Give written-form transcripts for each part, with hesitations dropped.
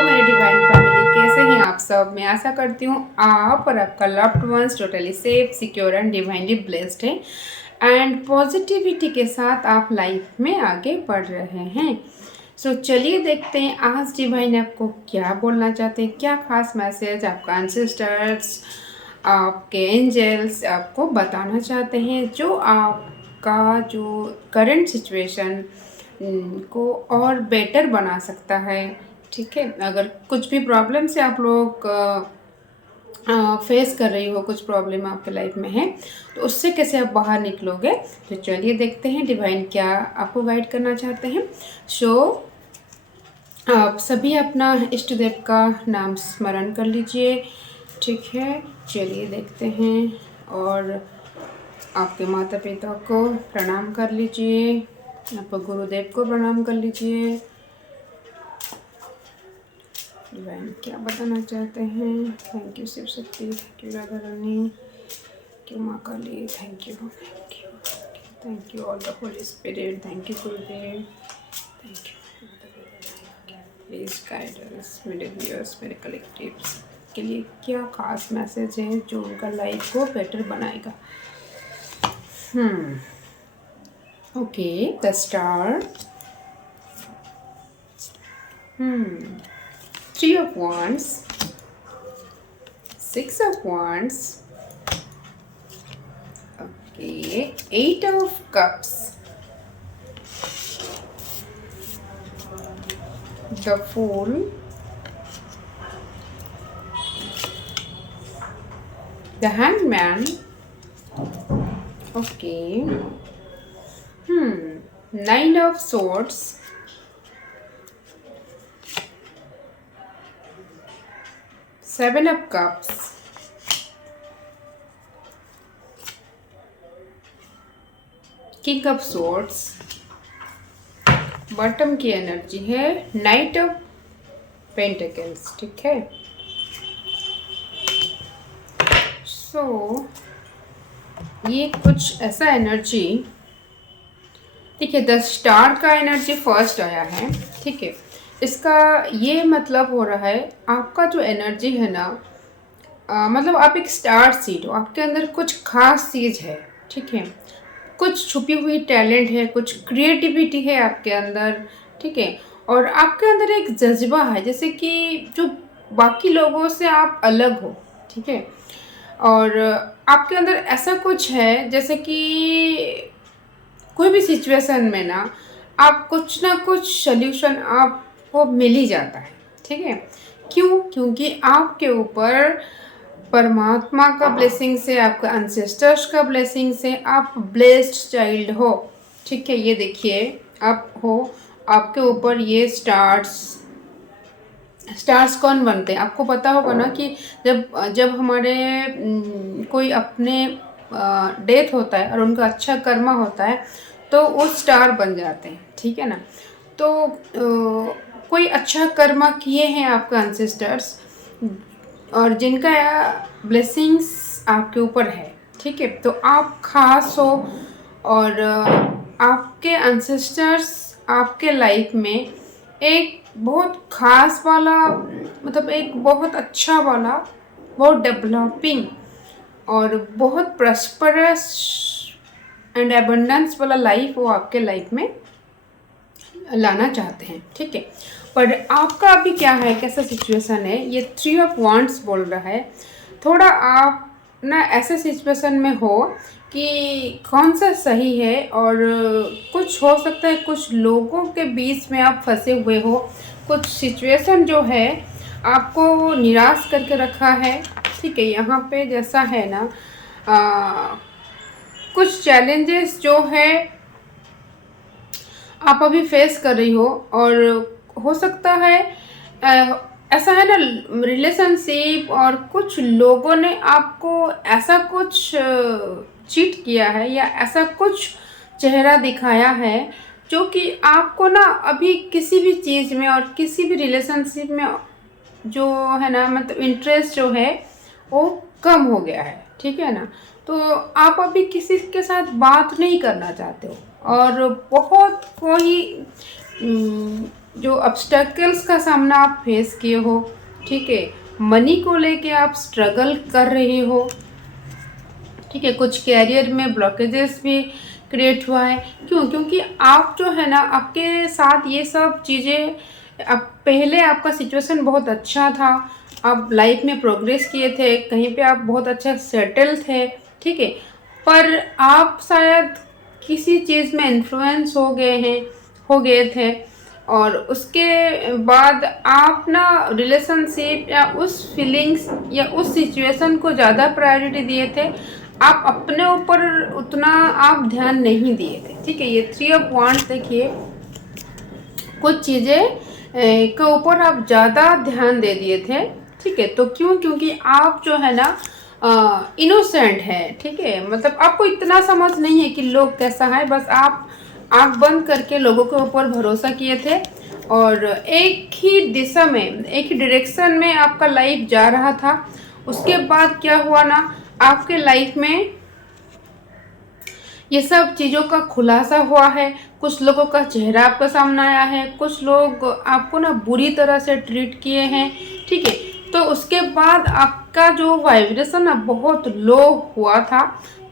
मेरे divine family, कैसे हैं आप सब। मैं आशा करती हूँ आप और आपका loved ones totally safe, secure and divinely blessed है एंड पॉजिटिविटी के साथ आप लाइफ में आगे बढ़ रहे हैं। सो चलिए देखते हैं आज डिवाइन आपको क्या बोलना चाहते हैं, क्या खास मैसेज आपका एंसेस्टर्स, आपके एंजल्स आपको बताना चाहते हैं, जो आपका जो करंट सिचुएशन को और बेटर बना सकता है। ठीक है, अगर कुछ भी प्रॉब्लम से आप लोग फेस कर रही हो, कुछ प्रॉब्लम आपके लाइफ में है, तो उससे कैसे आप बाहर निकलोगे। तो चलिए देखते हैं डिवाइन क्या आपको गाइड करना चाहते हैं। आप सभी अपना इष्ट देव का नाम स्मरण कर लीजिए। ठीक है, चलिए देखते हैं। और आपके माता पिता को प्रणाम कर लीजिए, आपको गुरुदेव को प्रणाम कर लीजिए। डिवाइन क्या बताना चाहते हैं। Thank you Shiv Shakti, thank you Radha Rani, thank you Maa Kali, thank you, thank you all the holy spirit, thank you Gurudev, thank you. Please guide us, मेरे व्यूअर्स, मेरे कलेक्टिव्स के लिए क्या खास मैसेज है जो उनका लाइफ को बेटर बनाएगा। Okay, the star, Three of Wands, Six of Wands, okay, Eight of Cups, the Fool, the Hangman, okay, Nine of Swords, Seven of Cups, King of Swords, bottom की energy है night of pentacles. ठीक है, सो ये कुछ ऐसा energy, ठीक है, the star का एनर्जी फर्स्ट आया है। ठीक है, इसका ये मतलब हो रहा है आपका जो एनर्जी है ना, मतलब आप एक स्टार सीड हो, आपके अंदर कुछ खास चीज़ है। ठीक है, कुछ छुपी हुई टैलेंट है, कुछ क्रिएटिविटी है आपके अंदर। ठीक है, और आपके अंदर एक जज्बा है जैसे कि जो बाकी लोगों से आप अलग हो। ठीक है, और आपके अंदर ऐसा कुछ है जैसे कि कोई भी सिचुएशन में ना आप कुछ ना कुछ सल्यूशन आपको मिल ही जाता है। ठीक है, क्यों? क्योंकि आपके ऊपर परमात्मा का ब्लेसिंग से, आपका एंसेस्टर्स का ब्लेसिंग से आप ब्लेस्ड चाइल्ड हो। ठीक है, ये देखिए आप हो, आपके ऊपर ये स्टार्स कौन बनते हैं आपको पता होगा ना कि जब जब हमारे कोई अपने डेथ होता है और उनका अच्छा कर्मा होता है तो वो स्टार बन जाते हैं। ठीक है ना, तो कोई अच्छा कर्मा किए हैं आपका एंसेस्टर्स और जिनका ब्लेसिंग्स आपके ऊपर है। ठीक है, तो आप खास हो और आपके एंसेस्टर्स आपके लाइफ में एक बहुत खास वाला, मतलब एक बहुत अच्छा वाला, बहुत डेवलपिंग और बहुत प्रॉस्परस एंड एबंडेंस वाला लाइफ वो आपके लाइफ में लाना चाहते हैं। ठीक है, पर आपका अभी क्या है, कैसा सिचुएशन है, ये 3 ऑफ वांड्स बोल रहा है। थोड़ा आप ना ऐसे सिचुएशन में हो कि कौन सा सही है, और कुछ हो सकता है कुछ लोगों के बीच में आप फंसे हुए हो, कुछ सिचुएशन जो है आपको निराश करके रखा है। ठीक है, यहाँ पे जैसा है ना, कुछ चैलेंजेस जो है आप अभी फेस कर रही हो, और हो सकता है ऐसा है ना, रिलेशनशिप और कुछ लोगों ने आपको ऐसा कुछ चीट किया है या ऐसा कुछ चेहरा दिखाया है जो कि आपको ना अभी किसी भी चीज़ में और किसी भी रिलेशनशिप में जो है ना, मतलब इंटरेस्ट जो है वो कम हो गया है। ठीक है ना, तो आप अभी किसी के साथ बात नहीं करना चाहते हो और बहुत कोई जो ऑब्स्टेकल्स का सामना आप फेस किए हो, ठीक है, मनी को लेके आप स्ट्रगल कर रहे हो, ठीक है, कुछ कैरियर में ब्लॉकेजेस भी क्रिएट हुआ है। क्यों? क्योंकि आप जो है ना, आपके साथ ये सब चीज़ें, अब पहले आपका सिचुएशन बहुत अच्छा था, आप लाइफ में प्रोग्रेस किए थे, कहीं पे आप बहुत अच्छा सेटल थे, ठीक है, पर आप शायद किसी चीज़ में इन्फ्लुएंस हो गए थे, और उसके बाद आप ना रिलेशनशिप या उस फीलिंग्स या उस सिचुएशन को ज़्यादा प्रायोरिटी दिए थे, आप अपने ऊपर उतना आप ध्यान नहीं दिए थे, ठीक है। ये 3 ऑफ वांड्स देखिए, कुछ चीज़ें के ऊपर आप ज़्यादा ध्यान दे दिए थे, ठीक है। तो क्यों? क्योंकि आप जो है ना इनोसेंट है, ठीक है, मतलब आपको इतना समझ नहीं है कि लोग कैसा है, बस आप आंख बंद करके लोगों के ऊपर भरोसा किए थे, और एक ही दिशा में, एक ही डायरेक्शन में आपका लाइफ जा रहा था। उसके बाद क्या हुआ ना, आपके लाइफ में ये सब चीज़ों का खुलासा हुआ है, कुछ लोगों का चेहरा आपका सामने आया है, कुछ लोग आपको ना बुरी तरह से ट्रीट किए हैं, ठीक है। तो उसके बाद आपका जो वाइब्रेशन ना बहुत लो हुआ था,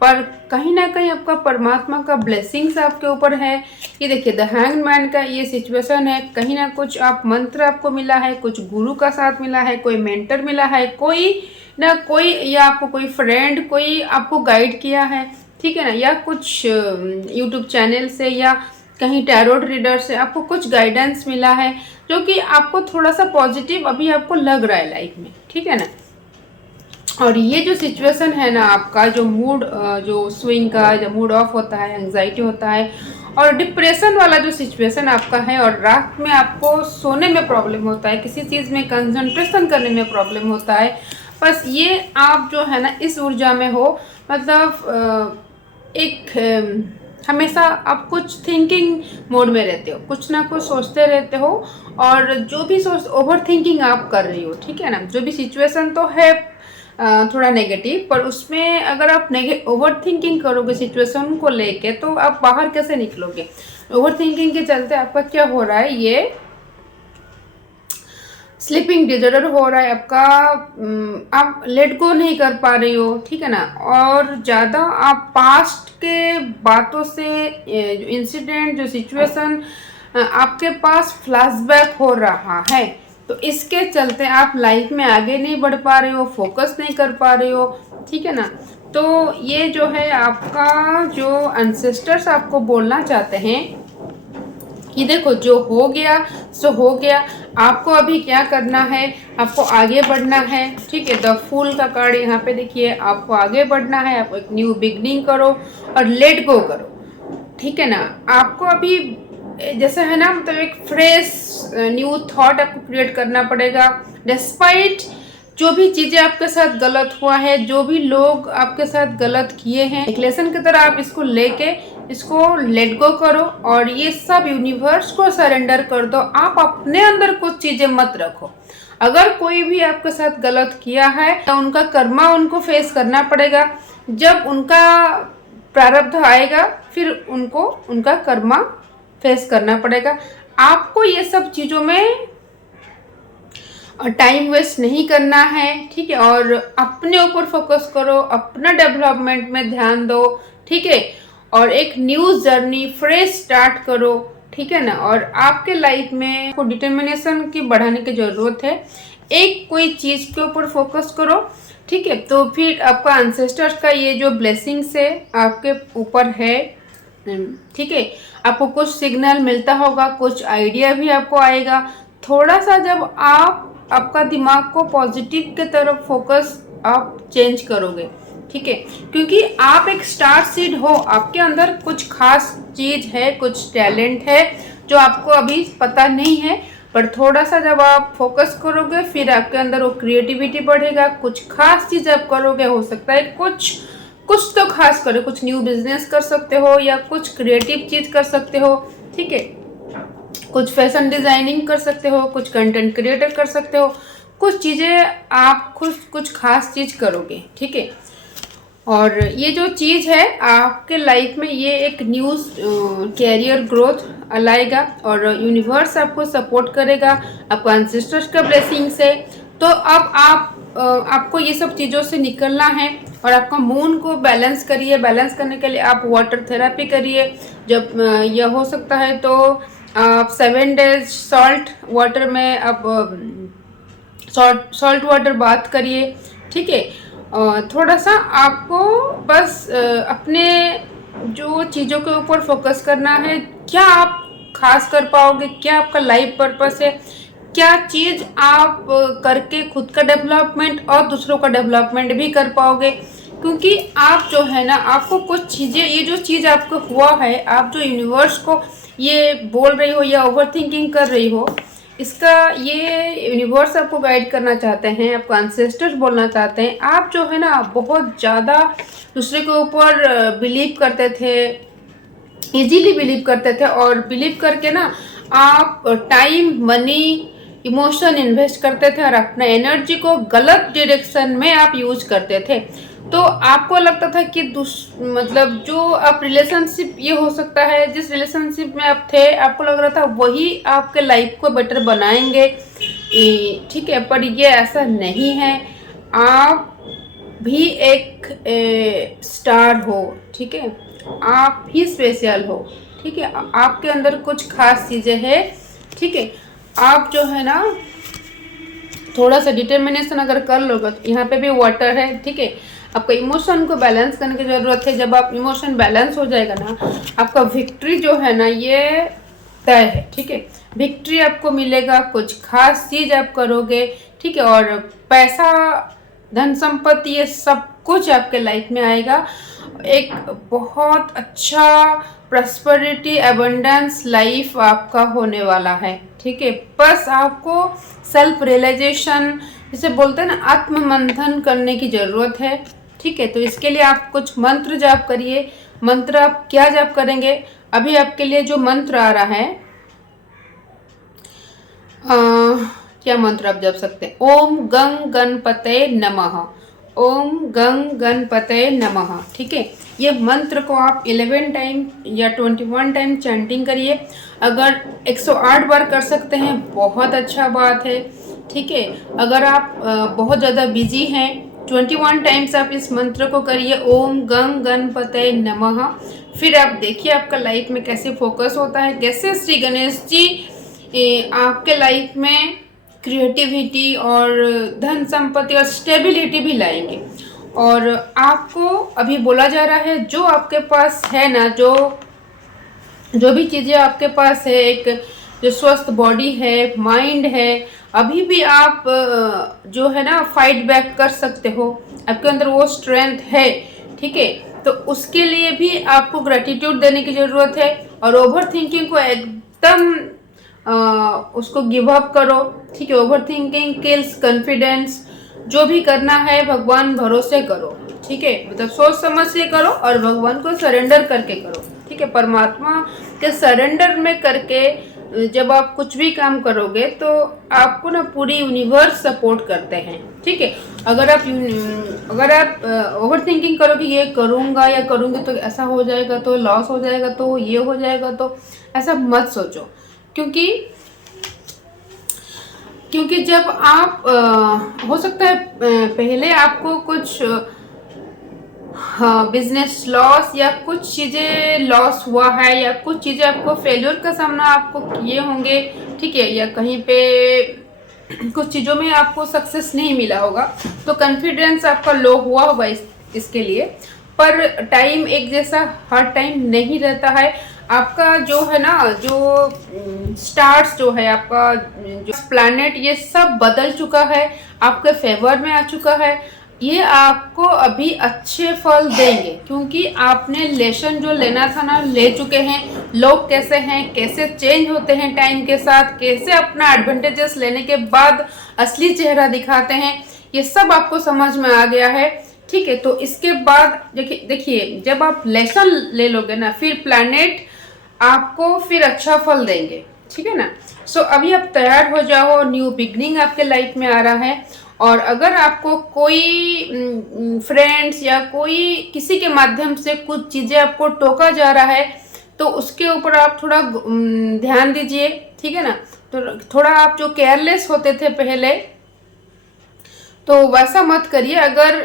पर कहीं ना कहीं आपका परमात्मा का ब्लेसिंग्स आपके ऊपर है। ये देखिए, द हैंग्ड मैन का ये सिचुएशन है, कहीं ना कुछ आप मंत्र आपको मिला है, कुछ गुरु का साथ मिला है, कोई मेंटर मिला है, कोई ना कोई, या आपको कोई फ्रेंड कोई आपको गाइड किया है, ठीक है ना, या कुछ यूट्यूब चैनल से या कहीं टैरोट रीडर से आपको कुछ गाइडेंस मिला है, जो कि आपको थोड़ा सा पॉजिटिव अभी आपको लग रहा है लाइफ में, ठीक है ना। और ये जो सिचुएशन है ना, आपका जो मूड, जो स्विंग का जो मूड ऑफ होता है, एंग्जाइटी होता है, और डिप्रेशन वाला जो सिचुएशन आपका है, और रात में आपको सोने में प्रॉब्लम होता है, किसी चीज़ में कंसंट्रेशन करने में प्रॉब्लम होता है, बस ये आप जो है ना इस ऊर्जा में हो, मतलब हमेशा आप कुछ थिंकिंग मोड में रहते हो, कुछ ना कुछ सोचते रहते हो, और जो भी ओवर थिंकिंग आप कर रही हो, ठीक है ना, जो भी सिचुएशन तो है थोड़ा नेगेटिव, पर उसमें अगर आप ओवर थिंकिंग करोगे सिचुएशन को लेके, तो आप बाहर कैसे निकलोगे। ओवर थिंकिंग के चलते आपका क्या हो रहा है, ये स्लीपिंग डिजॉर्डर हो रहा है आपका, आप लेट गो नहीं कर पा रही हो, ठीक है ना, और ज़्यादा आप पास्ट के बातों से, जो इंसिडेंट, जो सिचुएशन आपके पास फ्लैशबैक हो रहा है, तो इसके चलते आप लाइफ में आगे नहीं बढ़ पा रहे हो, फोकस नहीं कर पा रहे हो, ठीक है ना। तो ये जो है आपका, जो एंसेस्टर्स आपको बोलना चाहते हैं कि देखो, जो हो गया सो हो गया, आपको अभी क्या करना है, आपको आगे बढ़ना है, ठीक है। द फूल का कार्ड यहाँ पे देखिए, आपको आगे बढ़ना है, आप एक न्यू बिगनिंग करो और लेट गो करो, ठीक है ना। आपको अभी जैसे है ना, मतलब एक फ्रेश न्यू थॉट आपको क्रिएट करना पड़ेगा, डिस्पाइट जो भी चीज़ें आपके साथ गलत हुआ है, जो भी लोग आपके साथ गलत किए हैं, एक लेसन की तरह आप इसको लेके इसको लेट गो करो, और ये सब यूनिवर्स को सरेंडर कर दो। आप अपने अंदर कुछ चीज़ें मत रखो। अगर कोई भी आपके साथ गलत किया है तो उनका कर्मा उनको फेस करना पड़ेगा। जब उनका प्रारब्ध आएगा, फिर उनको उनका कर्मा फेस करना पड़ेगा। आपको ये सब चीज़ों में टाइम वेस्ट नहीं करना है, ठीक है, और अपने ऊपर फोकस करो, अपना डेवलपमेंट में ध्यान दो, ठीक है, और एक न्यू जर्नी फ्रेश स्टार्ट करो, ठीक है ना। और आपके लाइफ में को डिटर्मिनेशन की बढ़ाने की ज़रूरत है, एक कोई चीज़ के ऊपर फोकस करो, ठीक है, तो फिर आपका एंसेस्टर्स का ये जो ब्लेसिंग्स है आपके ऊपर है, ठीक है, आपको कुछ सिग्नल मिलता होगा, कुछ आइडिया भी आपको आएगा। थोड़ा सा जब आप आपका दिमाग को पॉजिटिव के तरफ फोकस आप चेंज करोगे, ठीक है, क्योंकि आप एक स्टार सीड हो, आपके अंदर कुछ खास चीज़ है, कुछ टैलेंट है जो आपको अभी पता नहीं है, पर थोड़ा सा जब आप फोकस करोगे, फिर आपके अंदर वो क्रिएटिविटी बढ़ेगा, कुछ खास चीज़ आप करोगे, हो सकता है कुछ तो खास करो, कुछ न्यू बिजनेस कर सकते हो, या कुछ क्रिएटिव चीज़ कर सकते हो, ठीक है, कुछ फैशन डिज़ाइनिंग कर सकते हो, कुछ कंटेंट क्रिएटर कर सकते हो, कुछ चीज़ें आप खुद कुछ खास चीज़ करोगे, ठीक है। और ये जो चीज़ है आपके लाइफ में, ये एक न्यूज़ कैरियर ग्रोथ लाएगा और यूनिवर्स आपको सपोर्ट करेगा, आपको एंसेस्टर्स का ब्लेसिंग से। तो अब आपको ये सब चीज़ों से निकलना है और आपका मून को बैलेंस करिए। बैलेंस करने के लिए आप वाटर थेरेपी करिए। जब यह हो सकता है तो आप 7 डेज सॉल्ट वाटर में आप सॉल्ट वाटर बात करिए, ठीक है। थोड़ा सा आपको बस अपने जो चीज़ों के ऊपर फोकस करना है, क्या आप खास कर पाओगे, क्या आपका लाइफ पर्पस है, क्या चीज़ आप करके खुद का डेवलपमेंट और दूसरों का डेवलपमेंट भी कर पाओगे। क्योंकि आप जो है ना, आपको कुछ चीज़ें, ये जो चीज़ आपको हुआ है, आप जो यूनिवर्स को ये बोल रही हो या ओवर थिंकिंग कर रही हो, इसका ये यूनिवर्स आपको गाइड करना चाहते हैं, आपको एंसेस्टर्स बोलना चाहते हैं। आप जो है ना बहुत ज़्यादा दूसरे के ऊपर बिलीव करते थे, इजीली बिलीव करते थे, और बिलीव करके ना आप टाइम, मनी, इमोशन इन्वेस्ट करते थे और अपने एनर्जी को गलत डायरेक्शन में आप यूज करते थे। तो आपको लगता था कि मतलब जो आप रिलेशनशिप, ये हो सकता है जिस रिलेशनशिप में आप थे, आपको लग रहा था वही आपके लाइफ को बेटर बनाएंगे, ठीक है। पर ये ऐसा नहीं है। आप भी एक स्टार हो, ठीक है। आप ही स्पेशल हो, ठीक है। आपके अंदर कुछ खास चीज़ें हैं, ठीक है। आप जो है ना थोड़ा सा डिटर्मिनेशन अगर कर लोगे, यहाँ पे भी वाटर है, ठीक है। आपको इमोशन को बैलेंस करने की ज़रूरत है। जब आप इमोशन बैलेंस हो जाएगा ना, आपका विक्ट्री जो है ना ये तय है, ठीक है। विक्ट्री आपको मिलेगा, कुछ खास चीज़ आप करोगे, ठीक है। और पैसा, धन संपत्ति, ये सब कुछ आपके लाइफ में आएगा। एक बहुत अच्छा प्रॉस्पेरिटी, एबंडेंस लाइफ आपका होने वाला है, ठीक है। बस आपको सेल्फ रियलाइजेशन, जिसे बोलते हैं ना, आत्म मंथन करने की ज़रूरत है, ठीक है। तो इसके लिए आप कुछ मंत्र जाप करिए। मंत्र आप क्या जाप करेंगे, अभी आपके लिए जो मंत्र आ रहा है, क्या मंत्र आप जप सकते हैं? ओम गंग गणपते नमः, ओम गंग गणपते नमः, ठीक है। ये मंत्र को आप 11 टाइम या 21 टाइम चैंटिंग करिए। अगर 108 बार कर सकते हैं बहुत अच्छा बात है, ठीक है। अगर आप बहुत ज़्यादा बिजी हैं, 21 टाइम्स आप इस मंत्र को करिए, ओम गंग गणपते नमः। फिर आप देखिए आपका लाइफ में कैसे फोकस होता है, कैसे श्री गणेश जी आपके लाइफ में क्रिएटिविटी और धन संपत्ति और स्टेबिलिटी भी लाएंगे। और आपको अभी बोला जा रहा है, जो आपके पास है ना, जो भी चीज़ें आपके पास है, एक जो स्वस्थ बॉडी है, माइंड है, अभी भी आप जो है ना फाइट बैक कर सकते हो, आपके अंदर वो स्ट्रेंथ है, ठीक है। तो उसके लिए भी आपको ग्रेटिट्यूड देने की ज़रूरत है। और ओवर थिंकिंग को एकदम उसको गिव अप करो, ठीक है। Over thinking kills confidence. जो भी करना है भगवान भरोसे करो, ठीक है। मतलब सोच समझ से करो और भगवान को सरेंडर करके करो, ठीक है। परमात्मा के सरेंडर में करके जब आप कुछ भी काम करोगे तो आपको ना पूरी यूनिवर्स सपोर्ट करते हैं, ठीक है। अगर आप ओवर थिंकिंग करोगे, ये करूँगा या करूँगी तो ऐसा हो जाएगा, तो लॉस हो जाएगा, तो ये हो जाएगा, तो ऐसा मत सोचो। क्योंकि जब आप हो सकता है पहले आपको कुछ बिजनेस लॉस या कुछ चीज़ें लॉस हुआ है, या कुछ चीज़ें आपको फेल्योर का सामना आपको किए होंगे, ठीक है। या कहीं पे कुछ चीज़ों में आपको सक्सेस नहीं मिला होगा, तो कॉन्फिडेंस आपका लो हुआ होगा इसके लिए। पर टाइम एक जैसा हर टाइम नहीं रहता है। आपका जो है ना, जो स्टार्स जो है, आपका जो प्लैनेट, ये सब बदल चुका है, आपके फेवर में आ चुका है। ये आपको अभी अच्छे फल देंगे, क्योंकि आपने लेसन जो लेना था ना, ले चुके हैं। लोग कैसे हैं, कैसे चेंज होते हैं टाइम के साथ, कैसे अपना एडवांटेजेस लेने के बाद असली चेहरा दिखाते हैं, ये सब आपको समझ में आ गया है, ठीक है। तो इसके बाद देखिए जब आप लेसन ले लोगे ना, फिर प्लैनेट आपको फिर अच्छा फल देंगे, ठीक है ना। सो अभी आप तैयार हो जाओ, न्यू बिगनिंग आपके लाइफ में आ रहा है। और अगर आपको कोई फ्रेंड्स या कोई किसी के माध्यम से कुछ चीज़ें आपको टोका जा रहा है, तो उसके ऊपर आप थोड़ा ध्यान दीजिए, ठीक है ना। तो थोड़ा आप जो केयरलेस होते थे पहले, तो वैसा मत करिए। अगर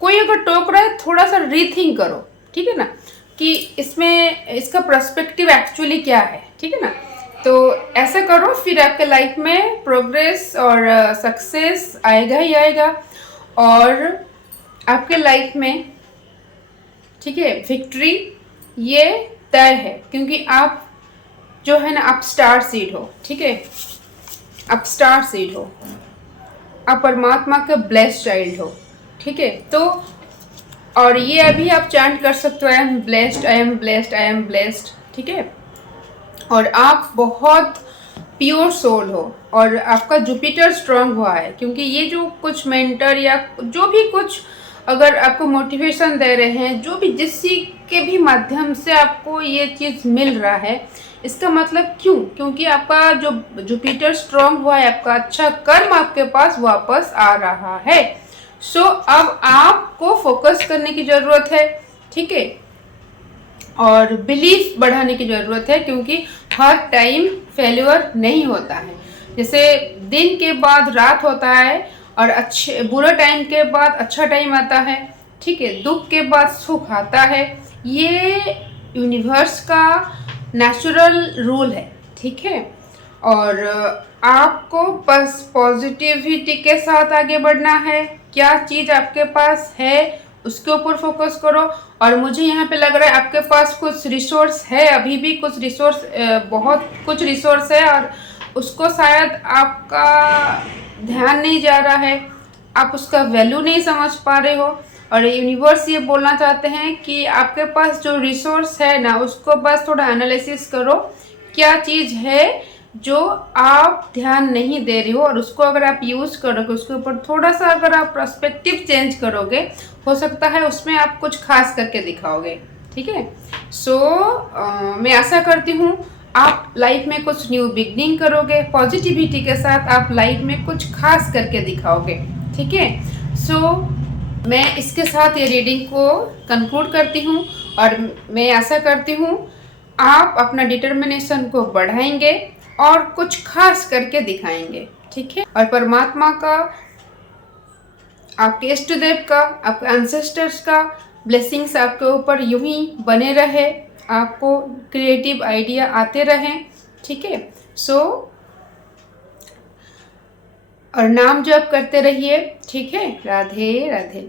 कोई अगर टोक रहा है, थोड़ा सा रीथिंक करो, ठीक है ना, कि इसमें इसका पर्सपेक्टिव एक्चुअली क्या है, ठीक है ना। तो ऐसा करो, फिर आपके लाइफ में प्रोग्रेस और सक्सेस आएगा ही आएगा। और आपके लाइफ में, ठीक है, विक्ट्री ये तय है, क्योंकि आप जो है ना, आप स्टार सीड हो, ठीक है, आप स्टार सीड हो, आप परमात्मा के ब्लेस्ड चाइल्ड हो, ठीक है। तो और ये अभी आप चांट कर सकते हो, I am blessed, I am blessed, I am blessed, ठीक है। और आप बहुत प्योर सोल हो, और आपका जुपिटर स्ट्रांग हुआ है, क्योंकि ये जो कुछ मेंटर या जो भी कुछ अगर आपको मोटिवेशन दे रहे हैं, जो भी जिस के भी माध्यम से आपको ये चीज़ मिल रहा है, इसका मतलब क्योंकि आपका जो जुपिटर स्ट्रांग हुआ है, आपका अच्छा कर्म आपके पास वापस आ रहा है। सो अब आपको फोकस करने की ज़रूरत है, ठीक है, और बिलीफ बढ़ाने की ज़रूरत है, क्योंकि हर टाइम फेल्यूर नहीं होता है। जैसे दिन के बाद रात होता है, और अच्छे बुरा टाइम के बाद अच्छा टाइम आता है, ठीक है, दुख के बाद सुख आता है। ये यूनिवर्स का नेचुरल रूल है, ठीक है। और आपको बस पॉजिटिविटी के साथ आगे बढ़ना है। क्या चीज़ आपके पास है उसके ऊपर फोकस करो। और मुझे यहाँ पे लग रहा है आपके पास कुछ रिसोर्स है, अभी भी कुछ रिसोर्स, बहुत कुछ रिसोर्स है, और उसको शायद आपका ध्यान नहीं जा रहा है, आप उसका वैल्यू नहीं समझ पा रहे हो। और यूनिवर्स ये बोलना चाहते हैं कि आपके पास जो रिसोर्स है ना, उसको बस थोड़ा एनालिसिस करो, क्या चीज़ है जो आप ध्यान नहीं दे रहे हो, और उसको अगर आप यूज़ करोगे, उसके ऊपर थोड़ा सा अगर आप पर्सपेक्टिव चेंज करोगे, हो सकता है उसमें आप कुछ खास करके दिखाओगे, ठीक है। सो मैं आशा करती हूँ आप लाइफ में कुछ न्यू बिगनिंग करोगे, पॉजिटिविटी के साथ आप लाइफ में कुछ खास करके दिखाओगे, ठीक है। सो मैं इसके साथ ये रीडिंग को कंक्लूड करती हूँ, और मैं आशा करती हूँ आप अपना डिटर्मिनेशन को बढ़ाएंगे और कुछ खास करके दिखाएंगे, ठीक है। और परमात्मा का, आपके इष्ट देव का, आपके एंसेस्टर्स का ब्लेसिंग्स आपके ऊपर यूं ही बने रहे, आपको क्रिएटिव आइडिया आते रहें, ठीक है। सो और नाम जप करते रहिए, ठीक है। राधे राधे।